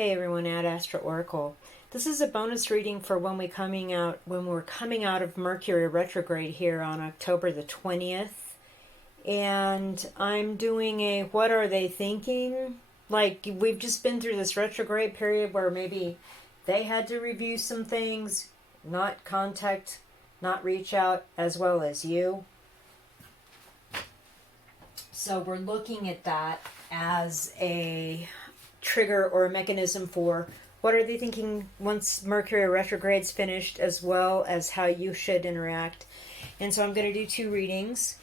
Hey everyone, at Astro Oracle. This is a bonus reading for when we're coming out of Mercury retrograde here on October the 20th. And I'm doing a what are they thinking? Like, we've just been through this retrograde period where maybe they had to review some things, not reach out, as well as you. So we're looking at that as a trigger or a mechanism for what are they thinking once Mercury retrograde's finished, as well as how you should interact. And so I'm going to do two readings.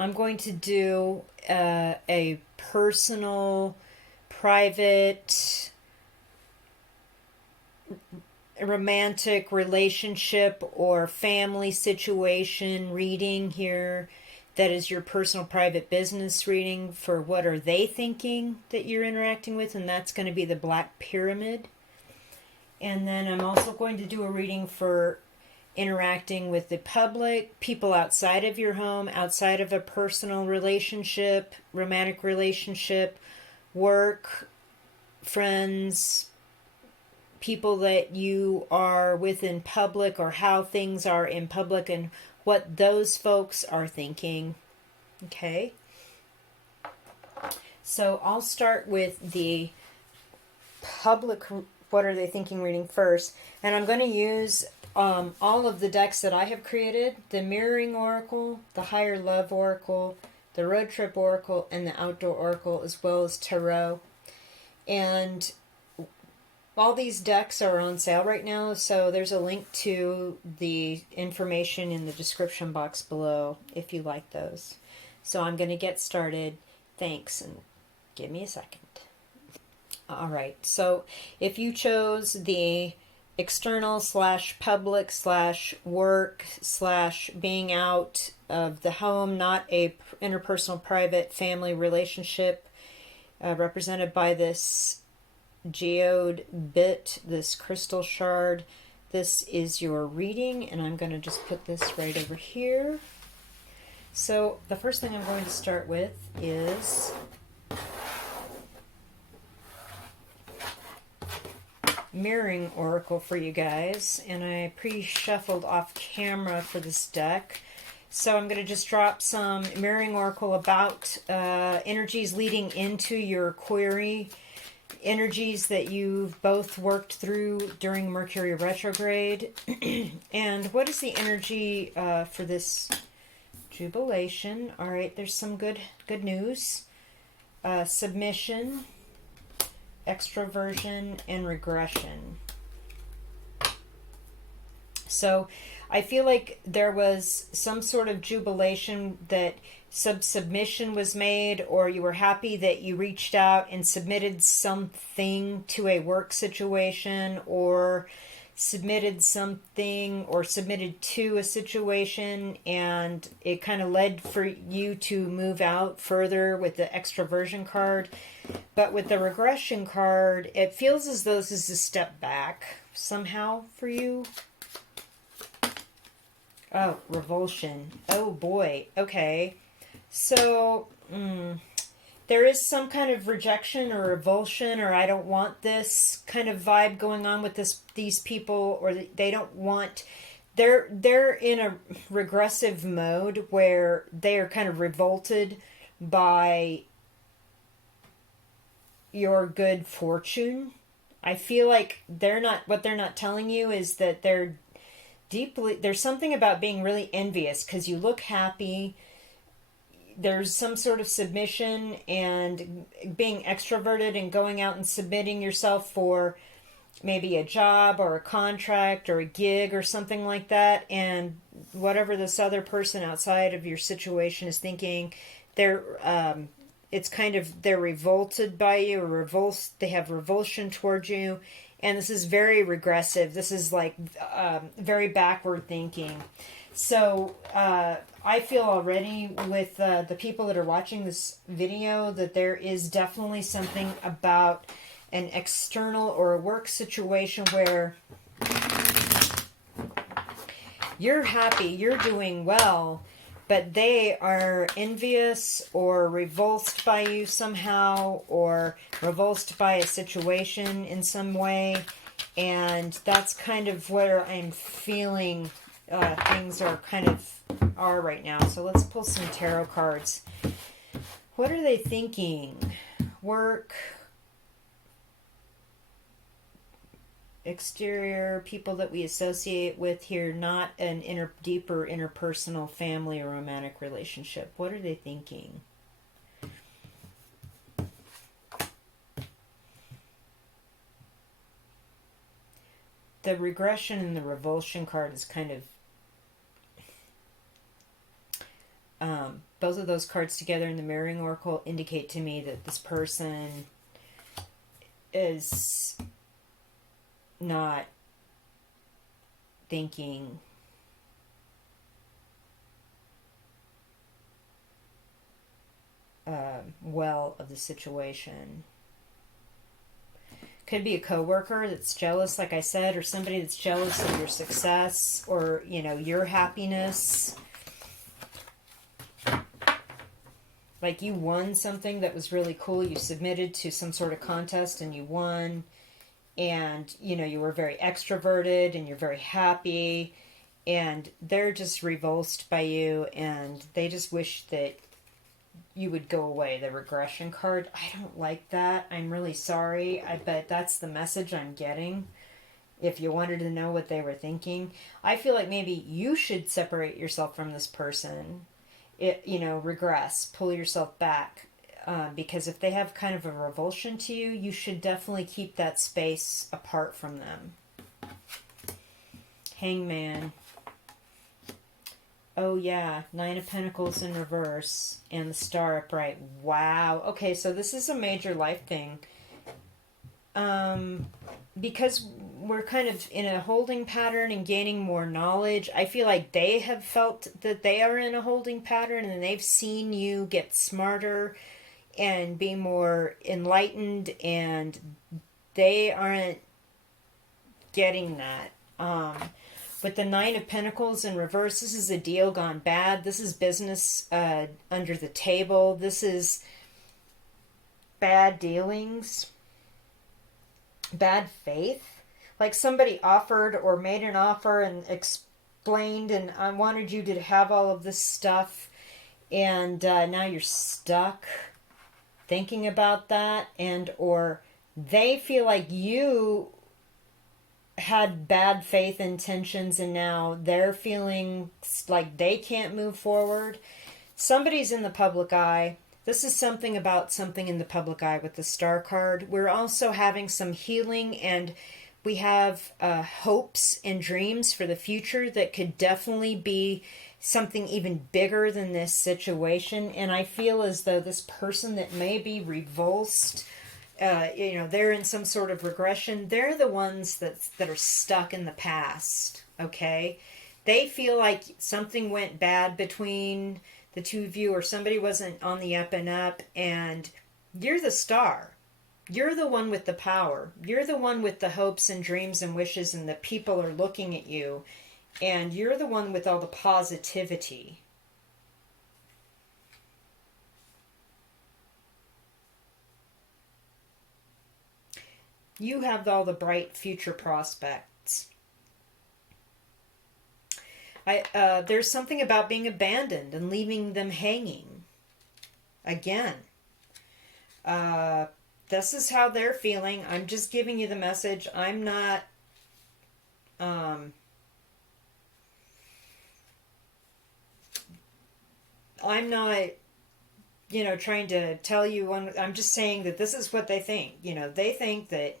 I'm going to do a personal, private, romantic relationship or family situation reading here. That is your personal private business reading for what are they thinking that you're interacting with, and that's going to be the Black Pyramid. And then I'm also going to do a reading for interacting with the public, people outside of your home, outside of a personal relationship, romantic relationship, work, friends, people that you are with in public, or how things are in public and what those folks are thinking. Okay. So I'll start with the public what are they thinking reading first. And I'm going to use all of the decks that I have created. The Mirroring Oracle, the Higher Love Oracle, the Road Trip Oracle, and the Outdoor Oracle, as well as Tarot. And all these decks are on sale right now, so there's a link to the information in the description box below if you like those. So I'm going to get started. Thanks, and give me a second. All right, so if you chose the external / public / work / being out of the home, not a interpersonal private family relationship, represented by this geode bit, this crystal shard, this is your reading, and I'm going to just put this right over here. So the first thing I'm going to start with is Mirroring Oracle for you guys, and I pre-shuffled off camera for this deck. So I'm going to just drop some Mirroring Oracle about energies leading into your query, energies that you've both worked through during Mercury retrograde. And what is the energy for this jubilation? All right, there's some good news. Submission, extroversion, and regression. So I feel like there was some sort of jubilation that submission was made, or you were happy that you reached out and submitted something to a work situation, or submitted something or submitted to a situation, and it kind of led for you to move out further with the extroversion card. But with the regression card, it feels as though this is a step back somehow for you. Oh, revulsion. Oh boy. Okay. So, there is some kind of rejection or revulsion, or I don't want this kind of vibe going on with these people, or they don't want, they're in a regressive mode where they are kind of revolted by your good fortune. I feel like what they're not telling you is that there's something about being really envious because you look happy. There's some sort of submission and being extroverted and going out and submitting yourself for maybe a job or a contract or a gig or something like that. And whatever this other person outside of your situation is thinking, they're revolted by you, or they have revulsion towards you. And this is very regressive. This is like very backward thinking. So I feel already with the people that are watching this video that there is definitely something about an external or a work situation where you're happy, you're doing well, but they are envious or revulsed by you somehow, or revulsed by a situation in some way. And that's kind of where I'm feeling things are kind of are right now. So let's pull some tarot cards. What are they thinking? Work, exterior, people that we associate with here, not an deeper interpersonal family or romantic relationship. What are they thinking? The regression and the revulsion card is kind of both of those cards together in the mirroring oracle indicate to me that this person is not thinking well of the situation. Could be a coworker that's jealous, like I said, or somebody that's jealous of your success or, you know, your happiness. Like you won something that was really cool. You submitted to some sort of contest and you won. And, you know, you were very extroverted and you're very happy. And they're just revulsed by you and they just wish that you would go away. The regression card, I don't like that. I'm really sorry. But that's the message I'm getting. If you wanted to know what they were thinking, I feel like maybe you should separate yourself from this person. Regress, pull yourself back. Because if they have kind of a revulsion to you, you should definitely keep that space apart from them. Hangman. Oh yeah, Nine of Pentacles in reverse and the Star upright. Wow. Okay, so this is a major life thing. Because we're kind of in a holding pattern and gaining more knowledge, I feel like they have felt that they are in a holding pattern and they've seen you get smarter and be more enlightened, and they aren't getting that. With the Nine of Pentacles in reverse, this is a deal gone bad. This is business under the table. This is bad dealings, bad faith. Like somebody offered or made an offer and explained, and I wanted you to have all of this stuff, and now you're stuck thinking about that, and or they feel like you had bad faith intentions and now they're feeling like they can't move forward. Somebody's in the public eye. This is something about something in the public eye with the Star card. We're also having some healing, and we have hopes and dreams for the future that could definitely be something even bigger than this situation. And I feel as though this person that may be revulsed, they're in some sort of regression. They're the ones that are stuck in the past, okay? They feel like something went bad between the two of you, or somebody wasn't on the up and up, and you're the Star. You're the one with the power. You're the one with the hopes and dreams and wishes, and the people are looking at you, and you're the one with all the positivity. You have all the bright future prospects. There's something about being abandoned and leaving them hanging. Again. This is how they're feeling. I'm just giving you the message. I'm not... I'm not, trying to tell you I'm just saying that this is what they think. They think that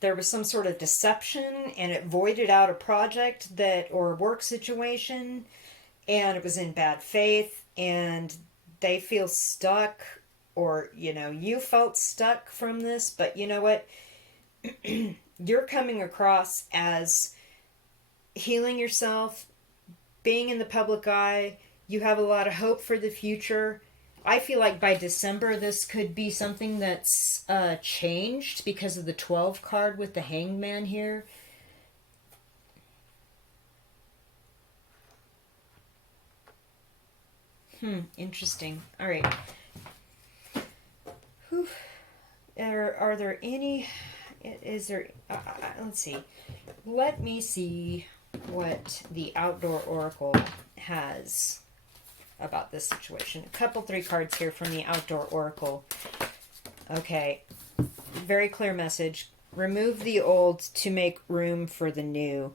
there was some sort of deception and it voided out a project or a work situation, and it was in bad faith, and they feel stuck, or, you felt stuck from this, but you know what? You're coming across as healing yourself, being in the public eye. You have a lot of hope for the future. I feel like by December this could be something that's changed because of the 12 card with the Hangman here. Interesting. All right. Whew. Are there any... Is there... let's see. Let me see what the Outdoor Oracle has about this situation. A couple, 3 cards here from the Outdoor Oracle. Okay. Very clear message. Remove the old to make room for the new.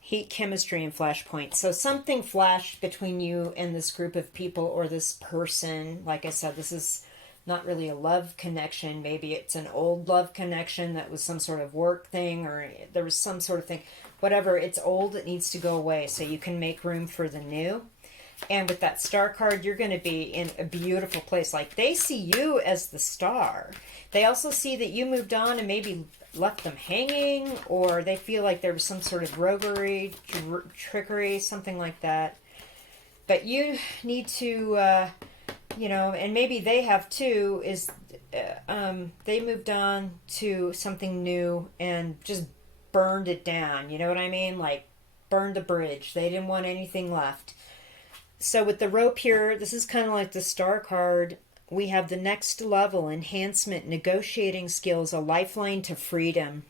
Heat, chemistry, and flashpoints. So something flashed between you and this group of people or this person. Like I said, this is not really a love connection. Maybe it's an old love connection that was some sort of work thing, or there was some sort of thing. Whatever, it's old, it needs to go away so you can make room for the new. And with that star card, you're going to be in a beautiful place. Like, they see you as the star. They also see that you moved on and maybe left them hanging, or they feel like there was some sort of roguery, trickery, something like that. But you need to, you know, and maybe they have too, is they moved on to something new and just burned it down. You know what I mean? Like, burned the bridge. They didn't want anything left. So with the rope here, this is kind of like the star card. We have the next level, enhancement, negotiating skills, a lifeline to freedom.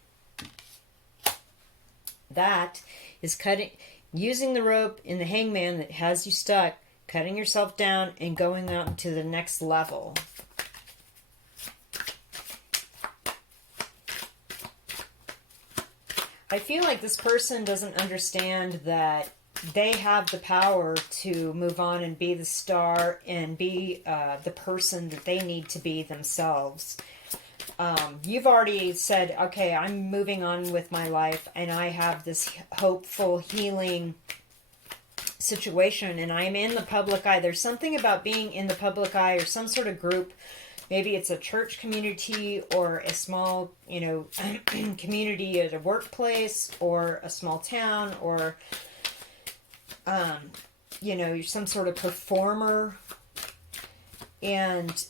That is using the rope in the hangman that has you stuck, cutting yourself down and going up to the next level. I feel like this person doesn't understand that they have the power to move on and be the star and be the person that they need to be themselves. You've already said, okay, I'm moving on with my life and I have this hopeful, healing situation and I'm in the public eye. There's something about being in the public eye or some sort of group. Maybe it's a church community or a small, you know, community at a workplace or a small town, or you know, you're some sort of performer, and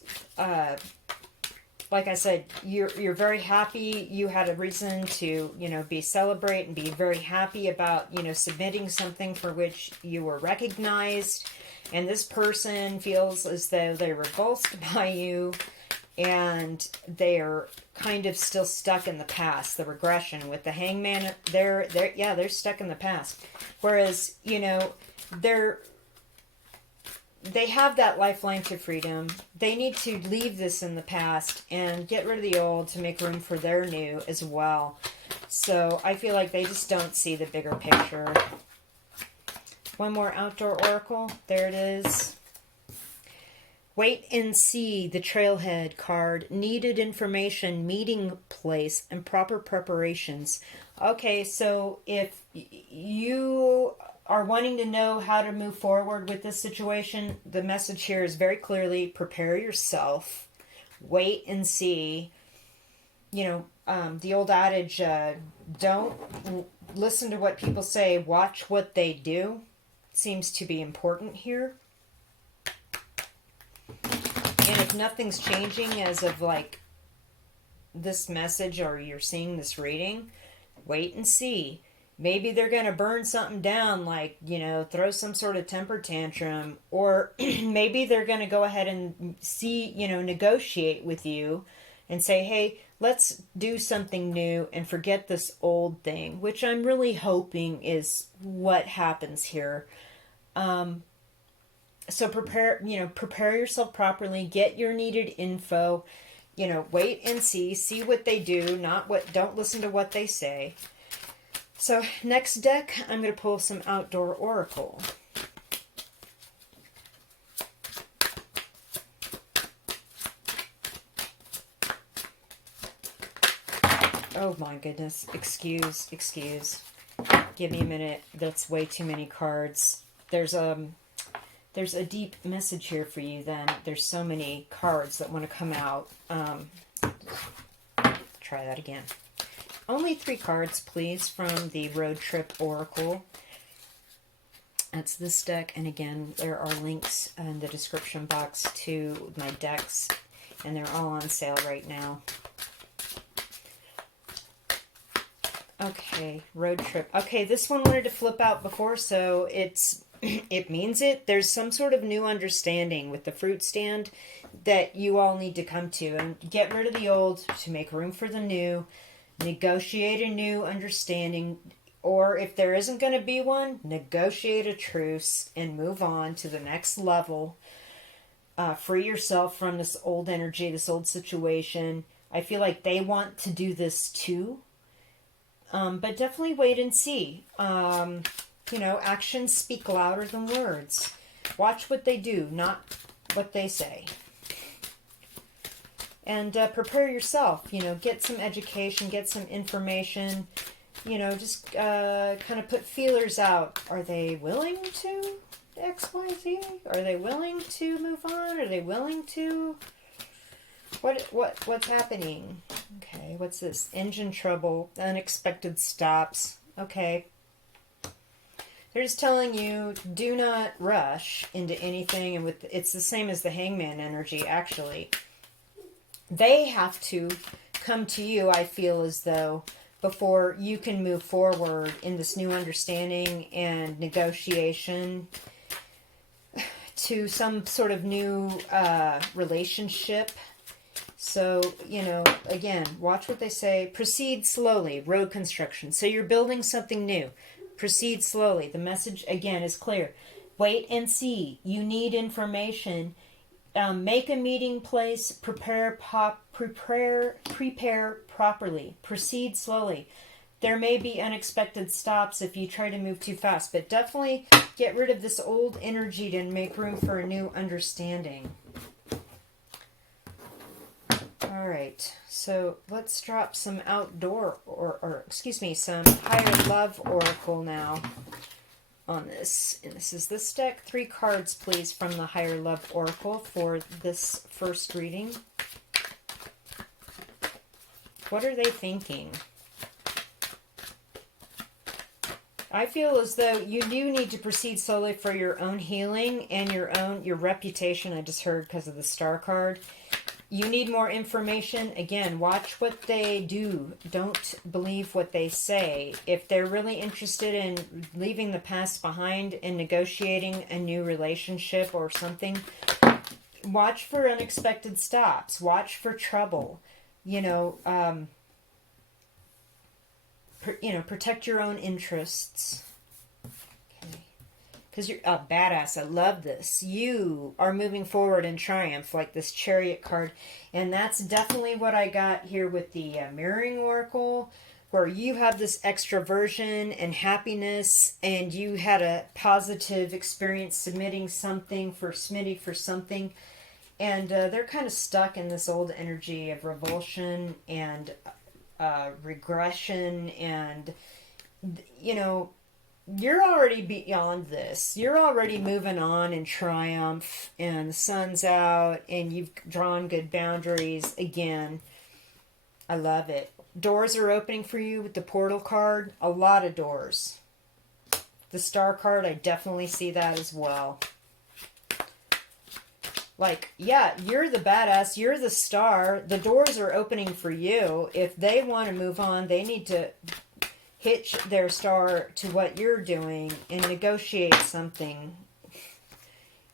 like I said, you're very happy. You had a reason to, you know, celebrate and be very happy about, you know, submitting something for which you were recognized, and this person feels as though they're repulsed by you, and they're kind of still stuck in the past. The regression with the hangman, they're stuck in the past. Whereas, you know, they have that lifeline to freedom. They need to leave this in the past and get rid of the old to make room for their new as well. So I feel like they just don't see the bigger picture. One more Outdoor Oracle. There it is. Wait and see, the trailhead card. Needed information, meeting place, and proper preparations. Okay, so if you are wanting to know how to move forward with this situation, the message here is very clearly prepare yourself. Wait and see. You know, the old adage, don't listen to what people say, watch what they do, seems to be important here. And if nothing's changing as of like this message or you're seeing this reading, wait and see. Maybe they're going to burn something down, like, you know, throw some sort of temper tantrum, or maybe they're going to go ahead and see, you know, negotiate with you and say, hey, let's do something new and forget this old thing, which I'm really hoping is what happens here. So prepare yourself properly, get your needed info, you know, wait and see what they do, don't listen to what they say. So next deck, I'm going to pull some Outdoor Oracle. Oh my goodness, excuse. Give me a minute, that's way too many cards. There's a deep message here for you then. There's so many cards that want to come out. Try that again. Only 3 cards, please, from the Road Trip Oracle. That's this deck. And again, there are links in the description box to my decks. And they're all on sale right now. Okay, Road Trip. Okay, this one wanted to flip out before, so it's it means it. There's some sort of new understanding with the fruit stand that you all need to come to, and get rid of the old to make room for the new. Negotiate a new understanding, or if there isn't going to be one, negotiate a truce and move on to the next level. Free yourself from this old energy, this old situation. I feel like they want to do this too. But definitely wait and see. Actions speak louder than words. Watch what they do, not what they say. And prepare yourself. Get some education, get some information. Just kind of put feelers out. Are they willing to X, Y, Z? Are they willing to move on? Are they willing to... What's happening? Okay, what's this? Engine trouble, unexpected stops. Okay. They're just telling you, do not rush into anything, and it's the same as the hangman energy, actually. They have to come to you, I feel as though, before you can move forward in this new understanding and negotiation to some sort of new relationship. So, again, watch what they say. Proceed slowly. Road construction. So you're building something new. Proceed slowly. The message, again, is clear. Wait and see. You need information. Make a meeting place. Prepare properly. Proceed slowly. There may be unexpected stops if you try to move too fast, but definitely get rid of this old energy to make room for a new understanding. All right, so let's drop some outdoor, some higher love oracle now on this. And this is this deck. 3 cards, please, from the higher love oracle for this first reading. What are they thinking? I feel as though you do need to proceed slowly for your own healing and your reputation. I just heard because of the star card. You need more information. Again, watch what they do. Don't believe what they say. If they're really interested in leaving the past behind and negotiating a new relationship or something, watch for unexpected stops. Watch for trouble. Protect your own interests. Because you're a badass. I love this. You are moving forward in triumph, like this Chariot card. And that's definitely what I got here with the Mirroring Oracle, where you have this extroversion and happiness, and you had a positive experience submitting for something. And they're kind of stuck in this old energy of revulsion and regression, and, you're already beyond this. You're already moving on in triumph, and the sun's out, and you've drawn good boundaries again. I love it. Doors are opening for you with the portal card. A lot of doors. The star card, I definitely see that as well. You're the badass. You're the star. The doors are opening for you. If they want to move on, they need to hitch their star to what you're doing and negotiate something.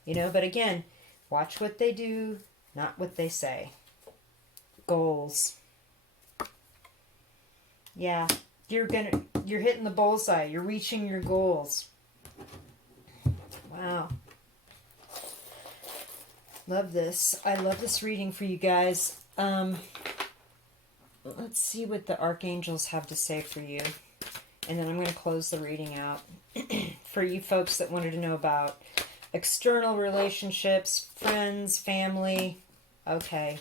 But again, watch what they do, not what they say. Goals. Yeah, you're hitting the bullseye. You're reaching your goals. Wow. Love this. I love this reading for you guys. Let's see what the archangels have to say for you. And then I'm going to close the reading out. For you folks that wanted to know about external relationships, friends, family. Okay.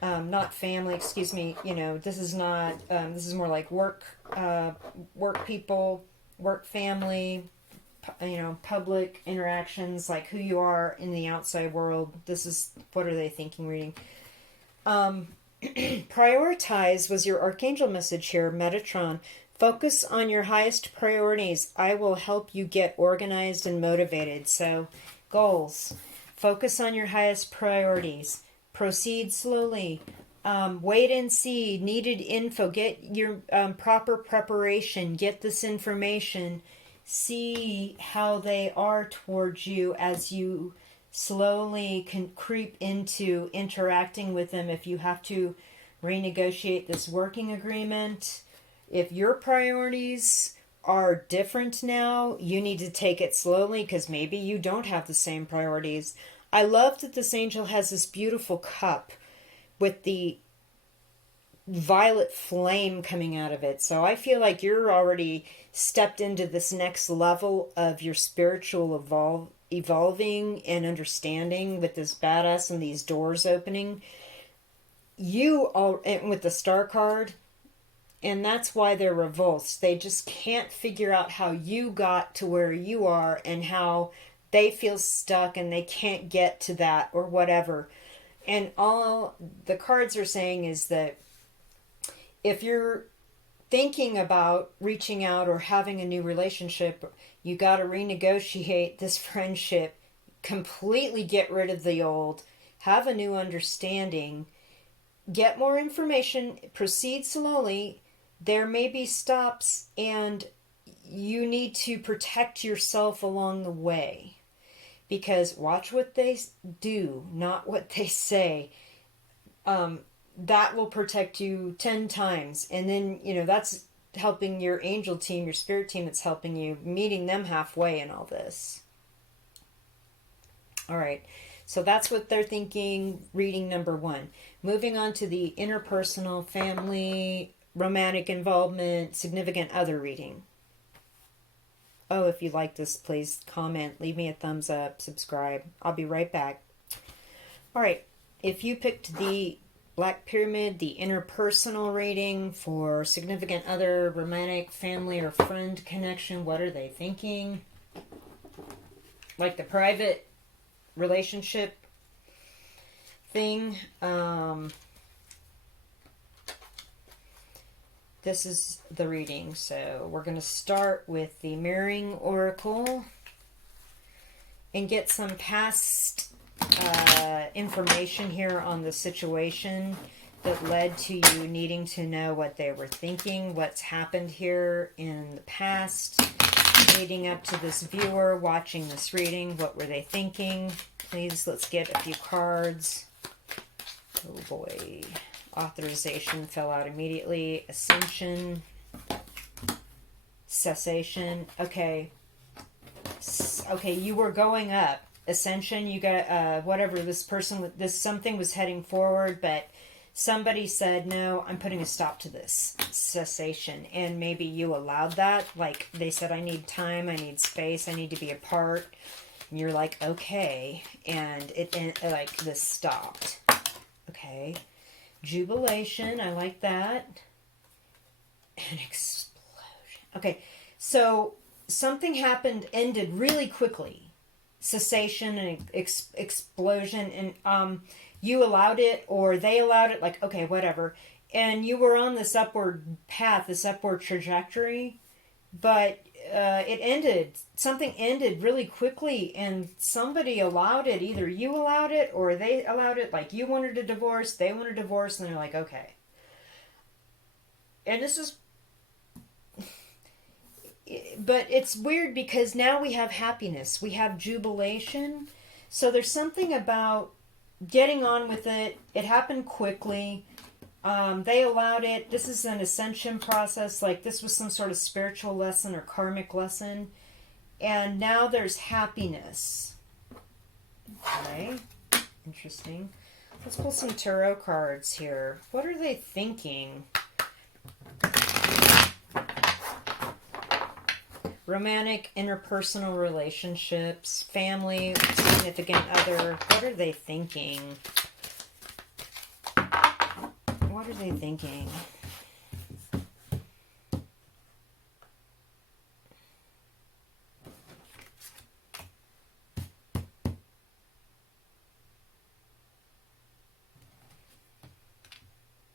Not family, excuse me. This is not, this is more like work people, work family, public interactions, like who you are in the outside world. This is, what are they thinking reading? Prioritize was your archangel message here, Metatron. Focus on your highest priorities. I will help you get organized and motivated. So, goals. Focus on your highest priorities. Proceed slowly. Wait and see. Needed info. Get your proper preparation. Get this information. see how they are towards you as you slowly can creep into interacting with them. If you have to renegotiate this working agreement, if your priorities are different now, you need to take it slowly because maybe you don't have the same priorities. I love that this angel has this beautiful cup with the violet flame coming out of it. So I feel like you're already stepped into this next level of your spiritual evolving and understanding with this badass and these doors opening. You all, and with the star card, and that's why they're revulsed. They just can't figure out how you got to where you are and how they feel stuck and they can't get to that or whatever. And all the cards are saying is that if you're thinking about reaching out or having a new relationship, you got to renegotiate this friendship, completely get rid of the old, have a new understanding, get more information, proceed slowly. There may be stops, and you need to protect yourself along the way. Because watch what they do, not what they say. That will protect you 10 times. And then, that's helping your angel team, your spirit team that's helping you, meeting them halfway in all this. All right. So that's what they're thinking, reading number 1. Moving on to the interpersonal, family, romantic involvement, significant other reading. Oh, if you like this, please comment, leave me a thumbs up, subscribe. I'll be right back. All right. If you picked the Black Pyramid, the interpersonal reading for significant other, romantic, family, or friend connection, what are they thinking? Like the private relationship thing. This is the reading. So we're going to start with the Mirroring Oracle and get some past information here on the situation that led to you needing to know what they were thinking, what's happened here in the past, leading up to this viewer watching this reading. What were they thinking? Please, let's get a few cards. Oh boy. Authorization fell out immediately. Ascension. Cessation. Okay. Okay, you were going up. Ascension, you got whatever, this person, something was heading forward, but somebody said, no, I'm putting a stop to this. Cessation. And maybe you allowed that. Like they said, I need time, I need space, I need to be apart. And you're like, okay. And like this stopped. Okay. Jubilation, I like that. An explosion. Okay, so something happened, ended really quickly. Cessation and explosion, and you allowed it, or they allowed it, like, okay, whatever. And you were on this upward path, this upward trajectory, but it ended. Something ended really quickly, and somebody allowed it. Either you allowed it, or they allowed it. Like, you wanted a divorce, they wanted a divorce, and they're like, okay. And this is... But it's weird because now we have happiness. We have jubilation. So there's something about getting on with it. It happened quickly. They allowed it. This is an ascension process. Like this was some sort of spiritual lesson or karmic lesson. And now there's happiness. Okay. Interesting. Let's pull some tarot cards here. What are they thinking? Romantic, interpersonal relationships, family, significant other. What are they thinking? What are they thinking?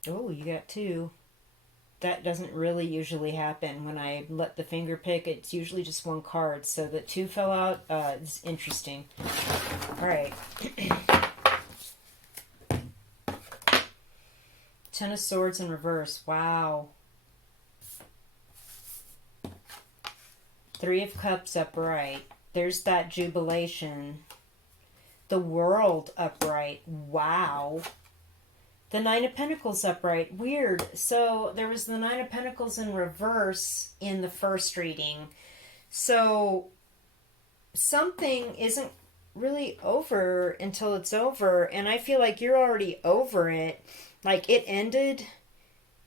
Oh, you got 2. That doesn't really usually happen. When I let the finger pick, it's usually just 1 card. So the 2 fell out. It's interesting. All right. 10 of Swords in reverse. Wow. Three of Cups upright. There's that jubilation. The World upright. Wow. The Nine of Pentacles upright. Weird. So there was the Nine of Pentacles in reverse in the first reading. So something isn't really over until it's over. And I feel like you're already over it. Like it ended.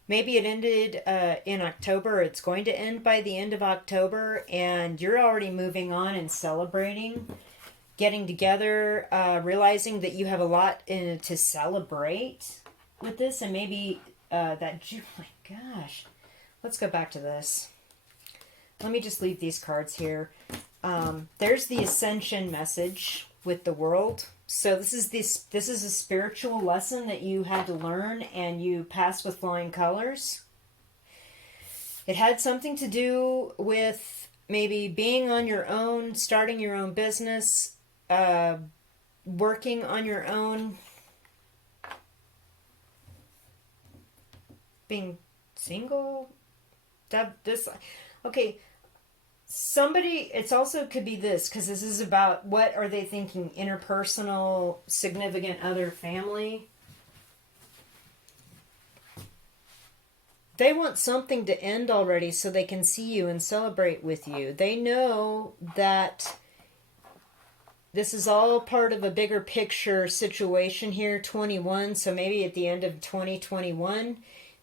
Maybe it ended in October. It's going to end by the end of October. And you're already moving on and celebrating. Getting together. Realizing that you have a lot to celebrate with this. And maybe that... Oh my gosh. Let's go back to this. Let me just leave these cards here. There's the Ascension message with the World. So this is a spiritual lesson that you had to learn and you passed with flying colors. It had something to do with maybe being on your own, starting your own business, working on your own, being single. Okay. Somebody, it's also could be this, because this is about what are they thinking, interpersonal, significant other, family. They want something to end already so they can see you and celebrate with you. They know that this is all part of a bigger picture situation here, 21, so maybe at the end of 2021,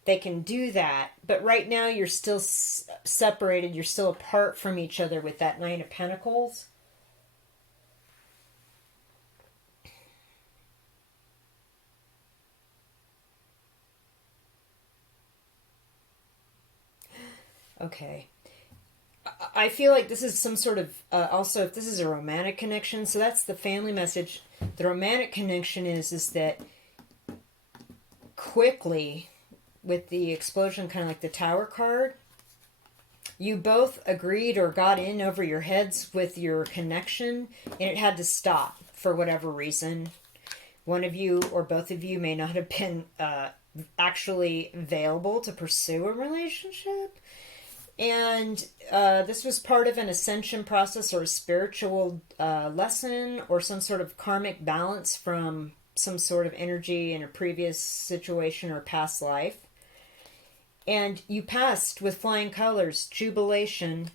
they can do that. But right now you're still separated. You're still apart from each other with that Nine of Pentacles. Okay. I feel like this is some sort of... also, if this is a romantic connection, so that's the family message. The romantic connection is that quickly... with the explosion, kind of like the Tower card, you both agreed or got in over your heads with your connection, and it had to stop for whatever reason. One of you or both of you may not have been actually available to pursue a relationship. And this was part of an ascension process or a spiritual lesson or some sort of karmic balance from some sort of energy in a previous situation or past life. And you passed with flying colors, jubilation,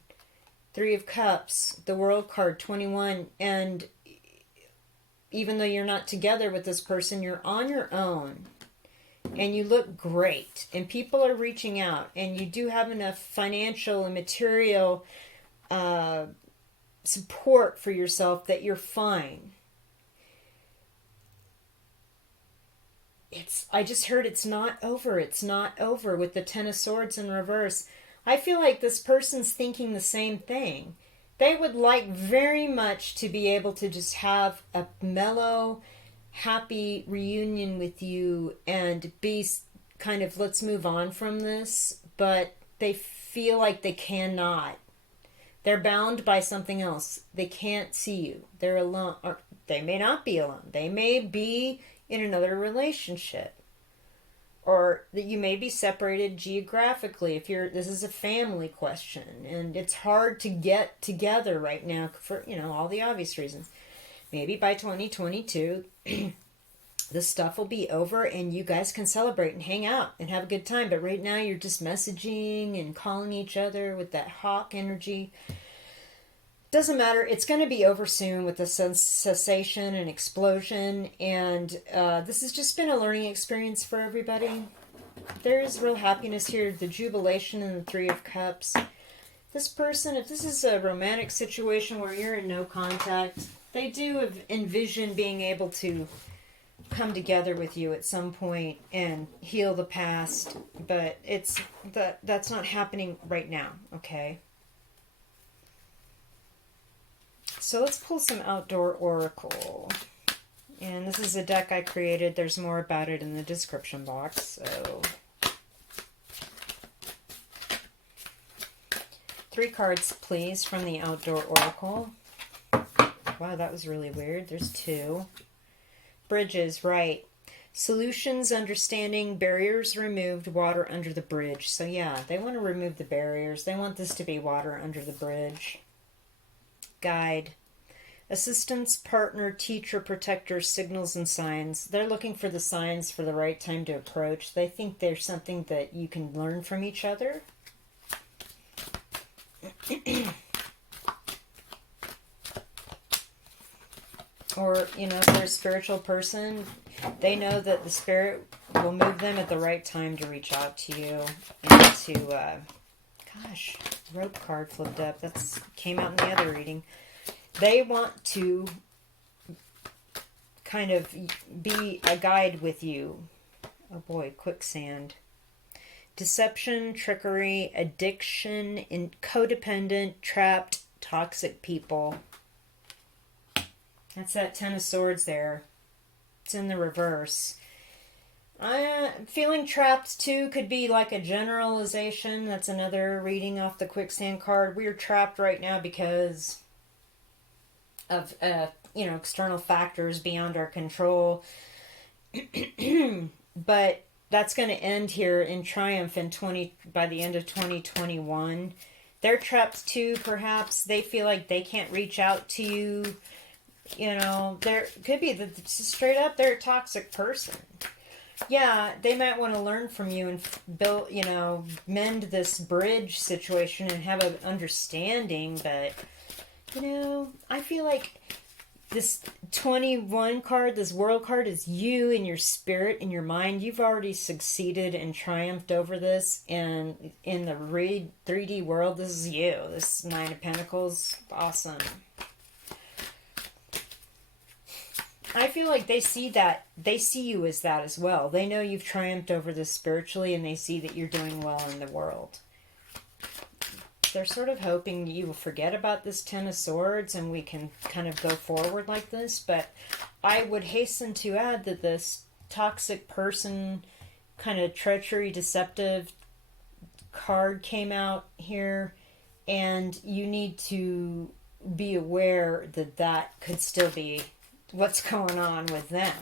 Three of Cups, the World card, 21. And even though you're not together with this person, you're on your own. And you look great. And people are reaching out. And you do have enough financial and material support for yourself that you're fine. I just heard it's not over. It's not over with the Ten of Swords in reverse. I feel like this person's thinking the same thing. They would like very much to be able to just have a mellow, happy reunion with you and be kind of, let's move on from this. But they feel like they cannot. They're bound by something else. They can't see you. They're alone. Or they may not be alone. They may be in another relationship, or that you may be separated geographically. If this is a family question and it's hard to get together right now for all the obvious reasons. Maybe by 2022 this stuff will be over and you guys can celebrate and hang out and have a good time. But right now you're just messaging and calling each other with that hawk energy. Doesn't matter. It's going to be over soon with the cessation and explosion. And this has just been a learning experience for everybody. There is real happiness here. The jubilation and the Three of Cups. This person, if this is a romantic situation where you're in no contact, they do envision being able to come together with you at some point and heal the past. But that's not happening right now, okay? So let's pull some Outdoor Oracle. And this is a deck I created. There's more about it in the description box. So 3 cards, please, from the Outdoor Oracle. Wow, that was really weird. There's 2. Bridges, right. Solutions, understanding, barriers removed, water under the bridge. So yeah, they want to remove the barriers. They want this to be water under the bridge. guide. Assistance, partner, teacher, protector, signals, and signs. They're looking for the signs for the right time to approach. They think there's something that you can learn from each other. Or, you know, if they're a spiritual person, they know that the spirit will move them at the right time to reach out to you and to, gosh, rope card flipped up. That's came out in the other reading. They want to kind of be a guide with you. Oh boy, quicksand. Deception, trickery, addiction, codependent, trapped, toxic people. That's that Ten of Swords there. It's in the reverse. Feeling trapped too could be like a generalization. That's another reading off the quicksand card. We're trapped right now because of you know, external factors beyond our control. But that's going to end here in triumph by the end of 2021. They're trapped too, perhaps. They feel like they can't reach out to you. You know, there could be that straight up they're a toxic person. Yeah, they might want to learn from you and build, you know, mend this bridge situation and have an understanding, but you know, I feel like this 21 card, this world card, is you in your spirit, in your mind. You've already succeeded and triumphed over this. And in the 3D world, this is you. This Nine of Pentacles, awesome. I feel like they see that. They see you as that as well. They know you've triumphed over this spiritually, and they see that you're doing well in the world. They're sort of hoping you will forget about this Ten of Swords and we can kind of go forward like this. But I would hasten to add that this toxic person, kind of treachery, deceptive card came out here. And you need to be aware that that could still be what's going on with them.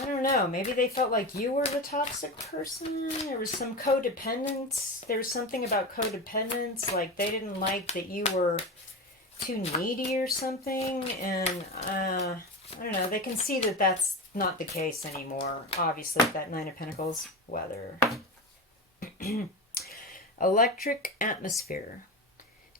I don't know. Maybe they felt like you were the toxic person. There was some codependence. There was something about codependence. Like they didn't like that you were too needy or something. And I don't know. They can see that that's not the case anymore. Obviously, that Nine of Pentacles weather. Electric atmosphere.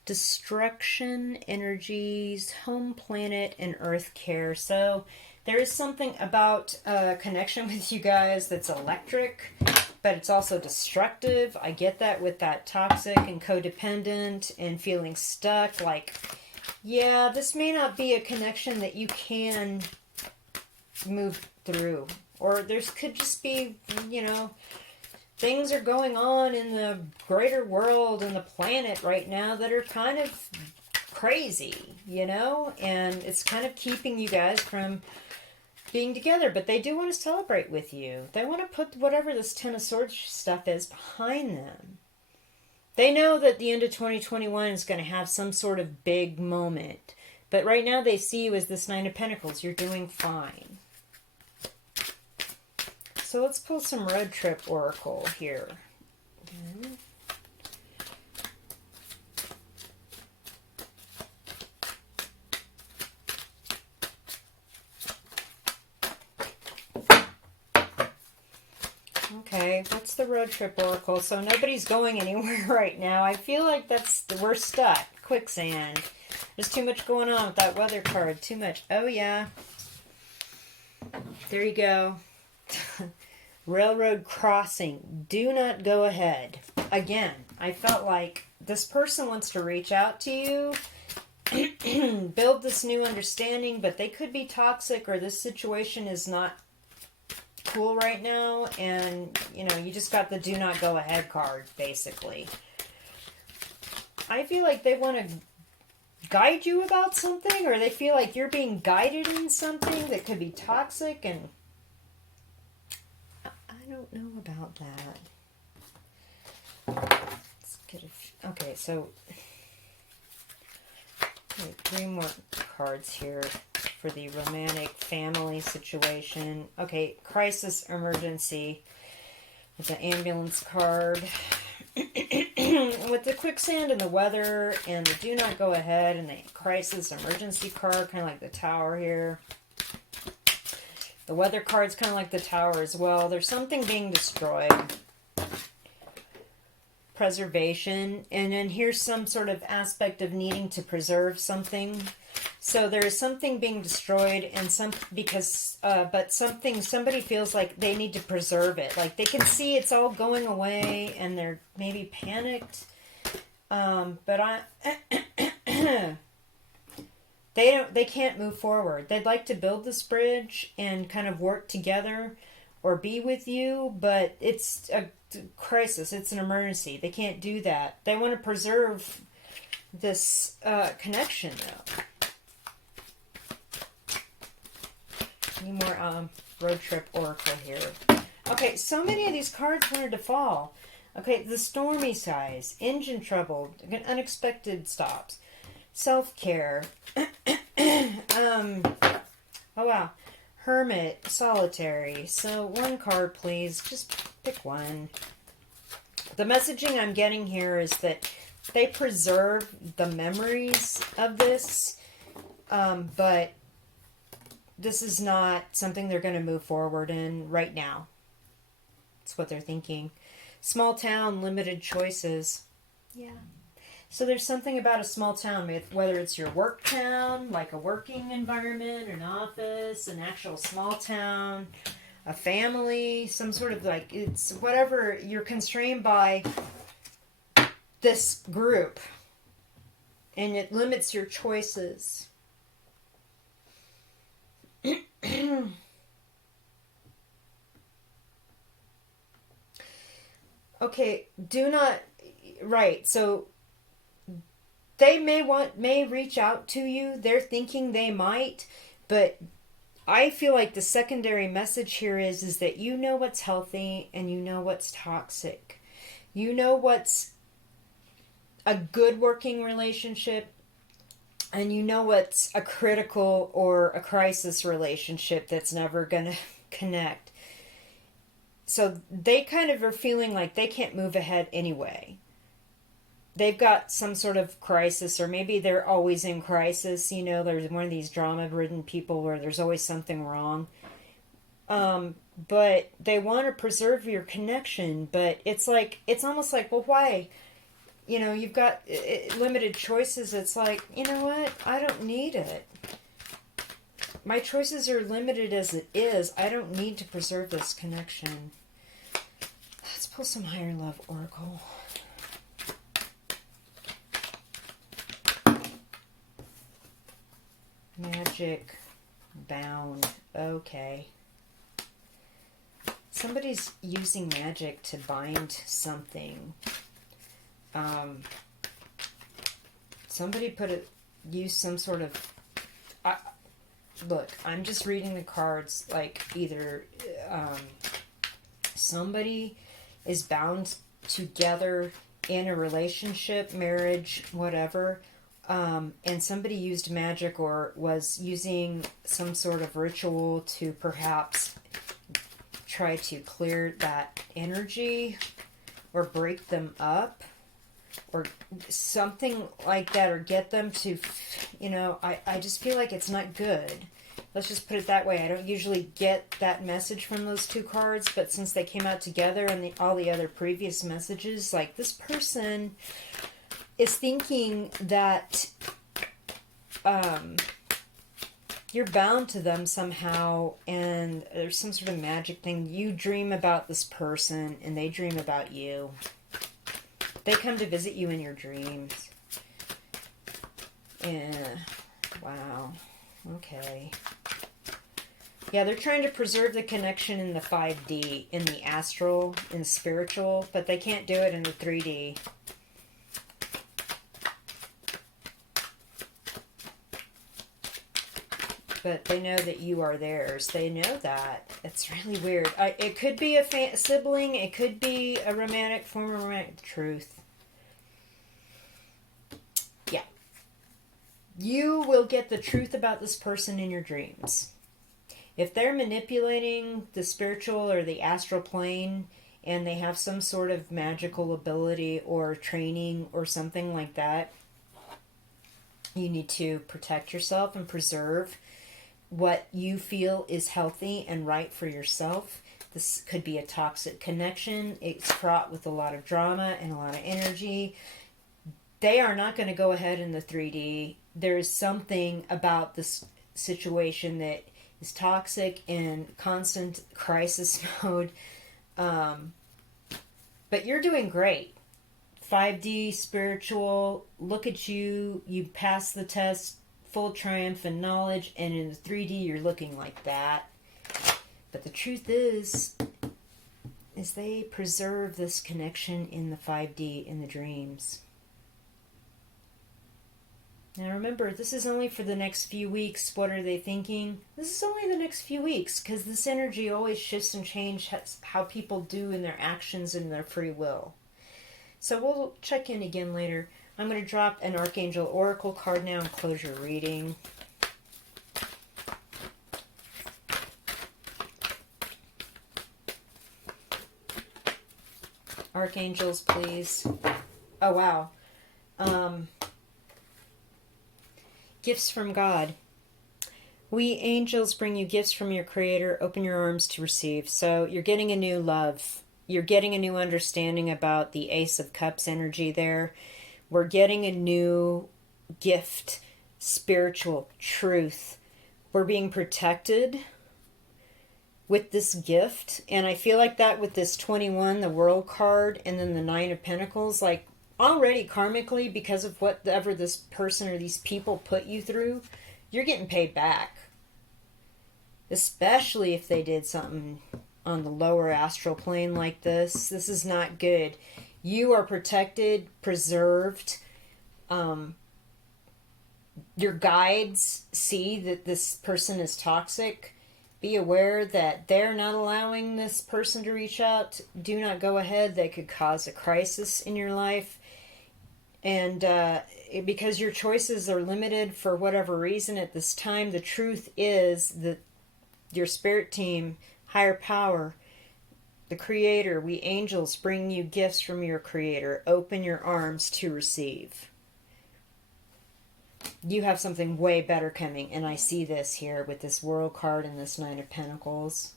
Destruction, energies, home planet, and earth care. So there is something about a connection with you guys that's electric, but it's also destructive. I get that with that toxic and codependent and feeling stuck. Like, yeah, this may not be a connection that you can move through. Or there could just be, you know, things are going on in the greater world and the planet right now that are kind of crazy, you know? And it's kind of keeping you guys from being together, but they do want to celebrate with you. They want to put whatever this Ten of Swords stuff is behind them. They know that the end of 2021 is going to have some sort of big moment, but right now they see you as this Nine of Pentacles. You're doing fine. So let's pull some road trip oracle here. Okay, what's the road trip oracle? So nobody's going anywhere right now. I feel like we're stuck. Quicksand. There's too much going on with that weather card. Too much. Oh yeah. There you go. Railroad crossing. Do not go ahead. Again, I felt like this person wants to reach out to you, build this new understanding, but they could be toxic or this situation is not cool right now, and you know, you just got the do not go ahead card, basically. I feel like they want to guide you about something, or they feel like you're being guided in something that could be toxic, and I don't know about that. Let's get okay, so okay, 3 more cards here for the romantic family situation. Okay, crisis emergency. It's an ambulance card. with the quicksand and the weather and the do not go ahead and the crisis emergency card, kind of like the tower here. The weather card's kind of like the tower as well. There's something being destroyed. Preservation. And then here's some sort of aspect of needing to preserve something. So there is something being destroyed, and somebody feels like they need to preserve it. Like they can see it's all going away, and they're maybe panicked. But they can't move forward. They'd like to build this bridge and kind of work together, or be with you, but it's a crisis. It's an emergency. They can't do that. They want to preserve this connection, though. Need more road trip oracle here. Okay, so many of these cards wanted to fall. Okay, the stormy size, engine trouble, unexpected stops, self-care. Oh wow, hermit, solitary. So one card, please. Just pick one. The messaging I'm getting here is that they preserve the memories of this, but this is not something they're going to move forward in right now. That's what they're thinking. Small town, limited choices. Yeah. So there's something about a small town, whether it's your work town, like a working environment, an office, an actual small town, a family, some sort of like, it's whatever, you're constrained by this group. And it limits your choices. Okay, right, so they may reach out to you. They're thinking they might, but I feel like the secondary message here is that you know what's healthy and you know what's toxic. You know what's a good working relationship, and you know what's a critical or a crisis relationship that's never going to connect. So they kind of are feeling like they can't move ahead anyway. They've got some sort of crisis, or maybe they're always in crisis. You know, there's one of these drama-ridden people where there's always something wrong. But they want to preserve your connection, but it's almost like, well, why? You know, you've got limited choices. It's like, you know what? I don't need it. My choices are limited as it is. I don't need to preserve this connection. Let's pull some Higher Love Oracle. Magic. Bound. Okay. Somebody's using magic to bind something. Somebody use some sort of, look, I'm just reading the cards, like either, somebody is bound together in a relationship, marriage, whatever, and somebody used magic or was using some sort of ritual to perhaps try to clear that energy or break them up, or something like that, or get them to, you know, I just feel like it's not good. Let's just put it that way. I don't usually get that message from those two cards, but since they came out together and all the other previous messages, like this person is thinking that you're bound to them somehow, and there's some sort of magic thing. You dream about this person and they dream about you. They come to visit you in your dreams. Yeah. Wow. Okay. Yeah, they're trying to preserve the connection in the 5D, in the astral, in spiritual, but they can't do it in the 3D. But they know that you are theirs. They know that. It's really weird. It could be a sibling. It could be a romantic form of romantic truth. Yeah. You will get the truth about this person in your dreams. If they're manipulating the spiritual or the astral plane and they have some sort of magical ability or training or something like that, you need to protect yourself and preserve what you feel is healthy and right for yourself. This could be a toxic connection. It's fraught with a lot of drama and a lot of energy. They are not going to go ahead in the 3D. There is something about this situation that is toxic and constant crisis mode. But you're doing great. 5D, spiritual, look at you. You passed the test, full triumph and knowledge, and in the 3D you're looking like that. But the truth is they preserve this connection in the 5D, in the dreams. Now remember, this is only for the next few weeks. What are they thinking? This is only the next few weeks, because this energy always shifts and changes how people do in their actions and their free will. So we'll check in again later. I'm going to drop an Archangel Oracle card now and close your reading. Archangels, please. Oh, wow. Gifts from God. We angels bring you gifts from your Creator. Open your arms to receive. So you're getting a new love. You're getting a new understanding about the Ace of Cups energy there. We're getting a new gift, spiritual truth. We're being protected with this gift. And I feel like that with this 21, the World card, and then the 9 of Pentacles, like already karmically, because of whatever this person or these people put you through, you're getting paid back. Especially if they did something on the lower astral plane like this. This is not good. You are protected, preserved. Your guides see that this person is toxic. Be aware that they're not allowing this person to reach out. Do not go ahead. They could cause a crisis in your life. And because your choices are limited for whatever reason at this time, the truth is that your spirit team, higher power, the Creator, we angels bring you gifts from your Creator. Open your arms to receive. You have something way better coming, and I see this here with this World card and this 9 of Pentacles.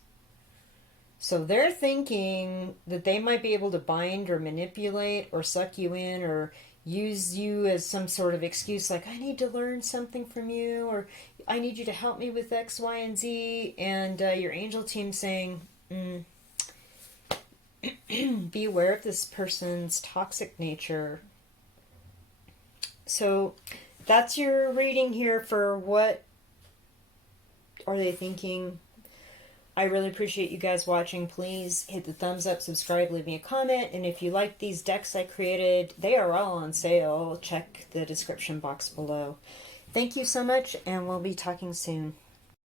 So they're thinking that they might be able to bind or manipulate or suck you in or use you as some sort of excuse, like, I need to learn something from you, or I need you to help me with X, Y, and Z. And your angel team saying, be aware of this person's toxic nature. So that's your reading here for what are they thinking. I really appreciate you guys watching. Please hit the thumbs up, subscribe, leave me a comment. And if you like these decks I created, they are all on sale. Check the description box below. Thank you so much, and we'll be talking soon.